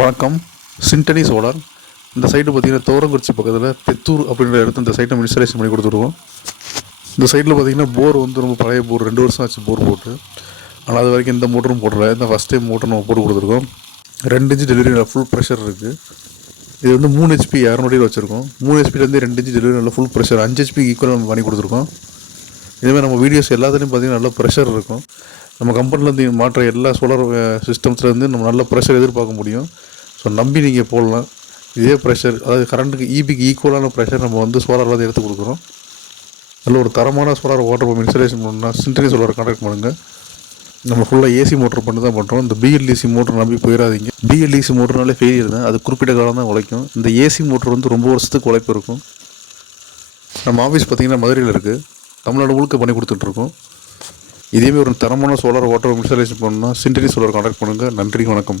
வணக்கம். சிண்டனி சோலார் இந்த சைட்டு பார்த்தீங்கன்னா தோரங்குறிச்சி பக்கத்தில் பெத்தூர் அப்படின்ற இடத்துல இந்த சைட்டை இன்ஸ்டாலேஷன் பண்ணி கொடுத்துருவோம் இந்த சைட்டில் பார்த்தீங்கன்னா போர் வந்து ரொம்ப பழைய போர் ரெண்டு வருஷம் ஆச்சு போர் போட்டு. ஆனால் அது வரைக்கும் எந்த மோட்டரும் போடல. இந்த ஃபஸ்ட் டைம் மோட்டர் நம்ம போட்டு கொடுத்துருக்கோம். ரெண்டு இன்ச்சு டெலிவரி ஃபுல் ப்ரெஷர் இருக்குது இது வந்து மூணு ஹெச்பி இரநூறுல வச்சுருக்கோம். மூணு ஹெச்பிலேருந்து ரெண்டு இன்ச்சு டெலிவரி நல்லா ஃபுல் ப்ரெஷர் அஞ்சு ஹெச்பி ஈக்குவல் நம்ம பண்ணி கொடுத்துருக்கோம். இதேமாதிரி நம்ம வீடியோஸ் எல்லாத்துலேயும் பார்த்தீங்கன்னா நல்லா ப்ரெஷர் இருக்கும். நம்ம கம்பெனிலேருந்து மாற்ற எல்லா சோலார் சிஸ்டம்ஸ்லேருந்து நம்ம நல்ல ப்ரெஷர் எதிர்பார்க்க முடியும். ஸோ நம்பி நீங்கள் போடலாம். இதே ப்ரெஷர் அதாவது கரண்ட்டுக்கு ஈபிக்கு ஈக்குவலான ப்ரெஷர் நம்ம வந்து சோலாரில் தான் எடுத்து கொடுக்குறோம். நல்ல ஒரு தரமான சோலார் வாட்டர் பம்ப் இன்ஸ்டலேஷன் பண்ணால் சின்டனி சோலார் கான்டாக்ட் பண்ணுங்கள் நம்ம ஃபுல்லாக ஏசி மோட்டர் பண்ணி தான் பண்ணுறோம் இந்த பிஎல்டிசி மோட்டர் நம்பி போயிடாதீங்க பிஎல்டிசி மோட்டர்னாலே ஃபெயிலியர் தான். அது குறிப்பிட்ட காலம் தான் உழைக்கும். இந்த ஏசி மோட்டர் வந்து ரொம்ப வருஷத்துக்கு உழைப்பு இருக்கும். நம்ம ஆஃபீஸ் பார்த்திங்கன்னா மதுரையில் இருக்குது தமிழ்நாடு முழுக்க பண்ணி கொடுத்துட்ருக்கோம் இதேமாதிரி ஒரு தரமான சோலார் வாட்டர் இன்ஸ்டாலேஷன் பண்ணணும்னா சிண்டரி சோலார் கான்டாக்ட் பண்ணுங்கள் நன்றி வணக்கம்.